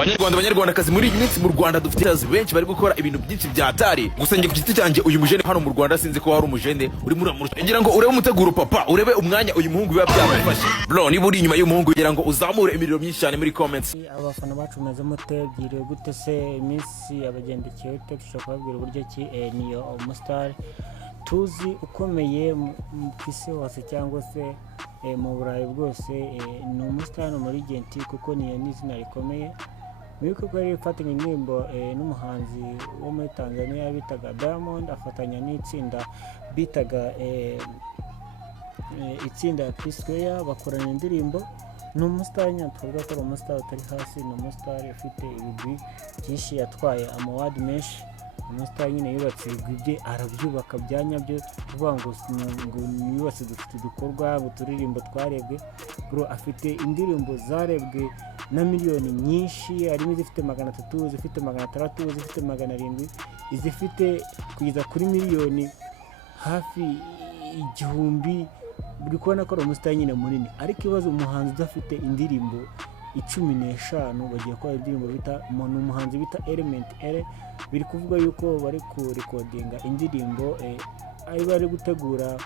Banyarwandakazi, muri iyi minsi mu Rwanda dufite abazi benshi bari gukora ibintu byinshi byatari. Gusa nge ku giti cyanjye uyu mujene hano mu Rwanda sinzi ko hari umujene uri muri ngira ngo urebe umuteguro papa, urebe umwanya uyu muhungu biba byamufashe. Bro, niba uri inyuma y'umuhungu ngira ngo uzamure imiriro myinshi cyane muri comments. Abafana bacu meze mute, byiriwe gute se iminsi abagendekeye dushaka kubabwira uburyo ki niyo umustar tuzi ukomeye mu isi hose cyangwa se mu Burayi bwose, ni umustar muri Genti kuko niyo n'izina rikomeye. Mwiko ko yari ifatanya indirimbo n'umuhanzi wo muri Tanzania bitaga Diamond, afatanya n'itsinda bitaga itsinda P-Square, bakorana indirimbo. Ni umustar nyatwavuga ko ari umustar utari hasi, ni umustar ufite ibigwi byinshi, yatwaye amaward menshi. Umustar nyine yubatse ibigwi bye, arabyubaka byanyabyo, kuvuga ngo yubatse dufite udukorwa ngo turirimbo twarebwe. Bro, afite indirimbo zarebwe na miliyoni nyinshi, harimo izifite 300, izifite 600, izifite 700, izifite kugeza kuri miliyoni hafi 1000. Buri kubona ko ari umustar nyine munini, ariko ibibazo umuhanzi udafite indirimbo 15 bagiye kwa indirimbo bita umuhanzi bita Element L. Biri kuvuga yuko bari ku recordinga indirimbo ari bari gutegura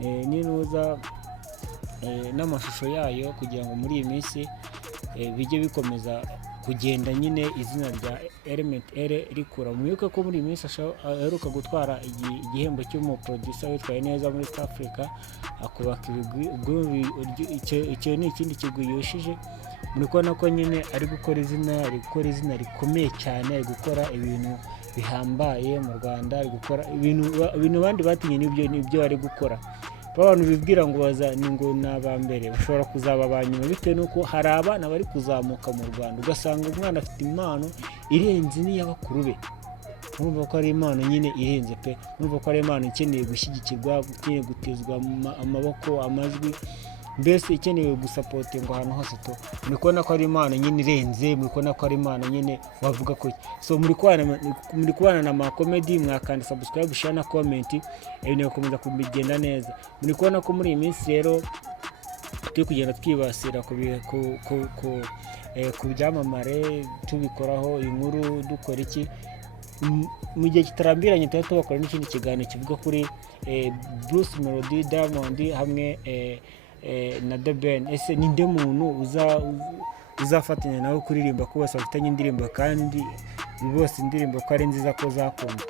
n'inuza n'amashusho yayo kugira ngo muri iyi minsi bijye bikomeza kugenda nyine izina rya Element L rikura. Mwibuke ko muri iyi minsi aheruka gutwara igihembo cy'umuproducer witwaye neza muri South Africa, akubaka ibigwi. Icyo ni ikindi kigwi yoshije. Muri kubona ko nyine ari gukora izina rikomeye cyane, ari gukora ibintu bihambaye mu Rwanda, ari gukora ibintu bandi batinye n'ibyo ari gukora. Abantu bibwira ngo ngo n'abambere bashobora kuzaba abanyuma, bitewe nuko hari abana bari kuzamuka mu Rwanda ugasanga umwana afite impano irenze n'iy'abakuru be. Urumva ko ari impano nyine irenze pe, urumva ko ari impano ikeneye gushyigikirwa, ikeneye gutezwa amaboko, amajwi, mbese ikeneye gusapotingwa ahantu hose to. Muri kubona ko ari impano nyine irenze, muri kubona ko ari impano nyine wavuga ko so muri kubana na ma comedy, mwakanda subscribe, share na comment, ibintu bikomeza kubigenda neza. Muri kubona ko muri iyi minsi rero turi kugenda twibasira ku byamamare, tubikoraho inkuru, dukora iki mu gihe kitarambiranye. Tubakora n'ikindi kiganiro kivuga kuri Bruce Melody, Diamond hamwe na The Ben. Ese ninde muntu uzafatanya nawe kuririmba ko bose bafitanye indirimbo kandi bose indirimbo ko ari nziza ko zakunda?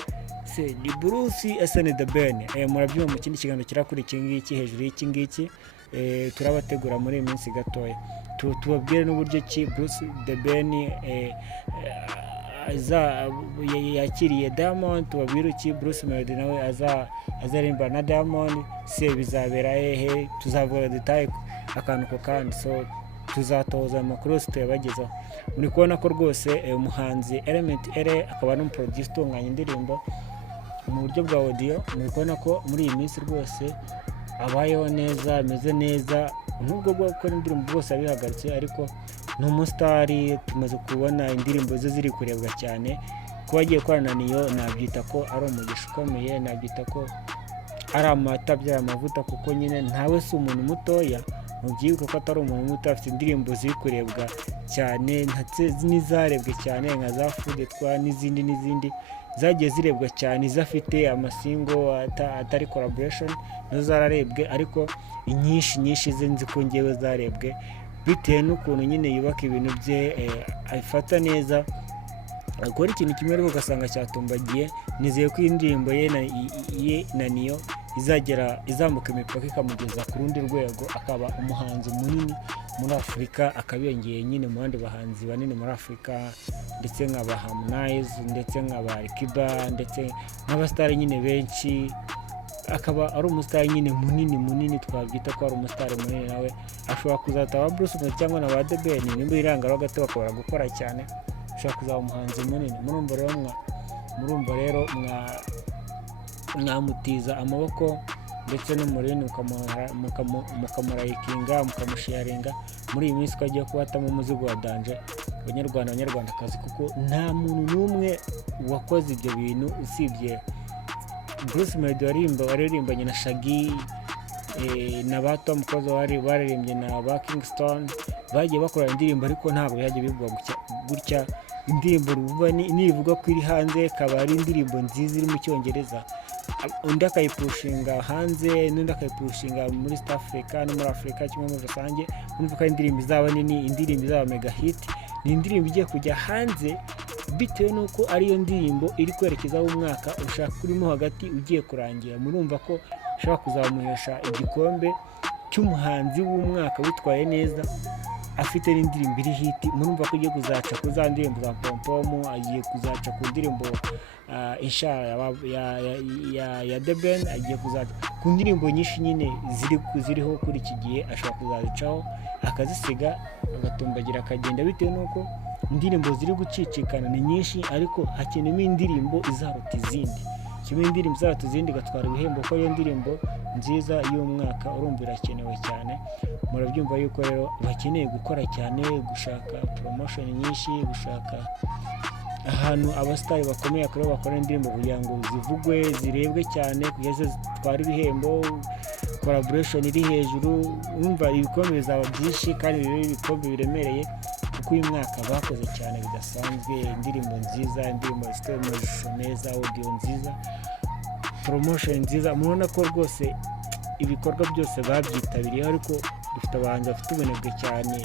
Se ni Bruce, ese ni The Ben? Murabyumva mu kindi kiganiro kirakuri iki ngiki, hejuru y'iki ngiki turabategura muri iyi minsi gatoya. Tubabwire n'uburyo ki Bruce The Ben yakiriye Diamond, tubabwire ki Bruce Melody nawe azaririmba na Diamond. Se bizabera hehe? Tuzavuga detail akantu ko kandi, so tuzatoza amakuru yose tuyabagezaho. Muri kubona ko rwose umuhanzi Element L akaba n'umuproducer utunganya indirimbo mu buryo bwa audio. Muri kubona ko muri iyi minsi rwose abayeho neza, ameze neza, nubwo bwo gukora indirimbo bose abihagaritse, ariko ni umustar. Tumaze kubona indirimbo ze ziri kurebwa cyane. Kuba agiye korana niyo nabyita ko ari umugisha ukomeye, nabyita ko ari amata by'amavuta, kuko nyine ntawe si umuntu mutoya. Mubyibuka ko atari umuntu muto, afite indirimbo ziri kurebwa cyane, n'izarebwe cyane nka za Food Twa n'izindi zagiye zirebwa cyane, izafite amasingo atari collaboration nazo zararebwe, ariko inyinshi ze nzi ko ngewe zarebwe bitewe n'ukuntu nyine yubaka ibintu bye, abifata neza, akora ikintu kimwe ariko ugasanga cyatumbagiye. Nizeye ko indirimbo ye na niyo izamuka imipaka ikamugeza ku rundi rwego, akaba umuhanzi munini muri Afurika, akabiyongeye nyine mu bandi bahanzi banini muri Afurika, ndetse nk'aba Harmonize, ndetse nk'aba Kiba, ndetse n'abastar nyine benshi. Akaba ari umustar nyine munini, twabyita ko ari umustar munini. Nawe ashobora kuzataba Bruce Melody cyangwa na ba The Ben, nimba irangaro gato bakabara gukora cyane, ashobora kuzaba umuhanzi munini. Murumva rero mwamutiza amaboko ndetse n'umurini mukamurayikinga, mukamusharinga muri iyi minsi ko agiye kubatamo umuzigo wa danje abanyarwandakazi, kuko nta muntu n'umwe wakoze ibyo bintu usibye Bruce Melody waririmbanye na Shaggy na ba Tom Close baririmbye na ba Kingston, bagiye bakora indirimbo ariko ntabwo byajya bivugwa gutya. Indirimbo nivuga ko iri hanze ikaba ari indirimbo nziza iri mu cyongereza, undi akayipushinga hanze n'undi akayipushinga muri East Africa no muri Afurika kimwe muri rusange, urumva ko indirimbo izaba nini, indirimbo izaba mega hit. Ni indirimbo igiye kujya hanze bitewe n'uko ariyo ndirimbo iri kwerekezaho umwaka ushaka urimo hagati ugiye kurangira. Murumva ko ushobora kuzamuhesha igikombe cy'umuhanzi w'umwaka witwaye neza afite n'indirimbo iri hiti. Murumva ko igiye kuzaca ku za ndirimbo za Pompomu, agiye kuzaca ku ndirimbo Inshara ya The Ben, agiye kuzaca ku ndirimbo nyinshi nyine ziriho kuri iki gihe, ashobora kuzazicaho akazisiga agatumbagira akagenda, bitewe n'uko indirimbo ziri gucicikana ni nyinshi, ariko hakenemo indirimbo izaruta izindi. Kimwe indirimbo izaruta izindi igatwara ibihembo, ko ariyo ndirimbo nziza y'umwaka, urumva irakenewe cyane. Murabyumva yuko rero bakeneye gukora cyane, gushaka promotion nyinshi, gushaka ahantu abasitari bakomeye kuri bakora indirimbo kugira ngo zivugwe, zirebwe cyane, kugeza zitwara ibihembo, collaboration iri hejuru. Urumva ibikombe bizaba byinshi kandi ibikombe biremereye, kuko uyu mwaka bakoze cyane bidasanzwe. Indirimbo nziza, indirimbo zifite amashusho meza, audio nziza, promotion nziza. Murabona ko rwose ibikorwa byose babyitabiriye, ariko dufite abahanzi bafite ubunebwe cyane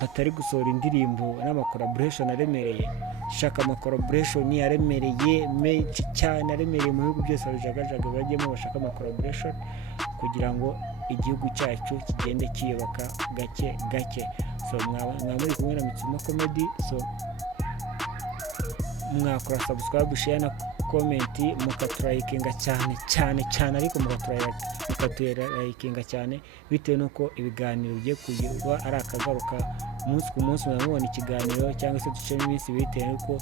batari gusohora indirimbo n'amacollaboration aremereye. Shaka amacollaboration aremereye menshi cyane, aremereye mu bihugu byose babijagajaga bajyemo, bashaka amacollaboration kugira ngo igihugu cyacu kigende kiyubaka gake gake. So mwamuri kumwe na Mitsima Comedy, so mwakora subscribe, share na comment, mukaturayikinga cyane, ariko mukaturayikinga cyane, bitewe n'uko ibiganiro bigiye kugirwa ari akagaruka umunsi ku munsi. Murabona ikiganiro cyangwa se ducemo iminsi, bitewe n'uko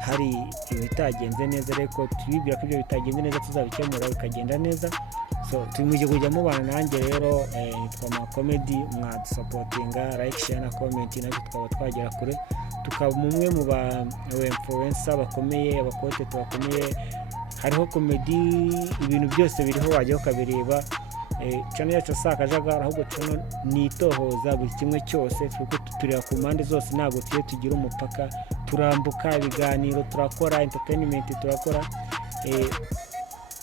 hari ibitagenze neza, ariko tubibwira ko ibyo bitagenze neza tuzabikemura bikagenda neza. So tumugiye kujya mubana nanjye rero, nitwa Ma Comedy, mwadusapotinga, like, share na comment, natwe tukaba twagera kure, tukaba umwe mu ba influencer bakomeye, abakote bakomeye. Hariho comedy, ibintu byose biriho, wajya ukabireba. Channel yacu sakajagara, ahubwo channel nitohoza buri kimwe cyose, kuko turira ku mpande zose, ntabwo tugira umupaka, turambuka ibiganiro, turakora entertainment, turakora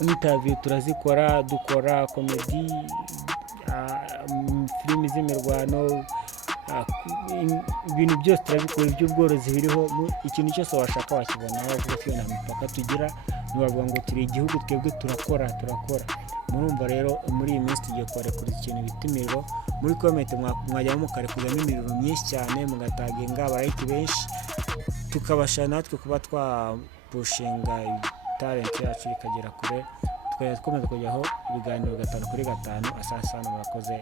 interview, turazikora, dukora comedy, filimi z'imirwano, ibintu byose turabikora. Iby'ubworozi biriho, ikintu cyose washaka wakibona, kuko twe nta mipaka tugira. Nibavuga ngo turi igihugu, twebwe turakora. Murumva rero muri iyi minsi tugiye kurekura ikintu bita imiriro. Muri comment mwajyamo mukarekuramo imiriro myinshi cyane, mugataginga abarayiki benshi, tukabasha natwe kuba twapushinga talent yacu ikagera kure, tukomeza kujyaho ibiganiro 5 kuri 5. Asasana murakoze.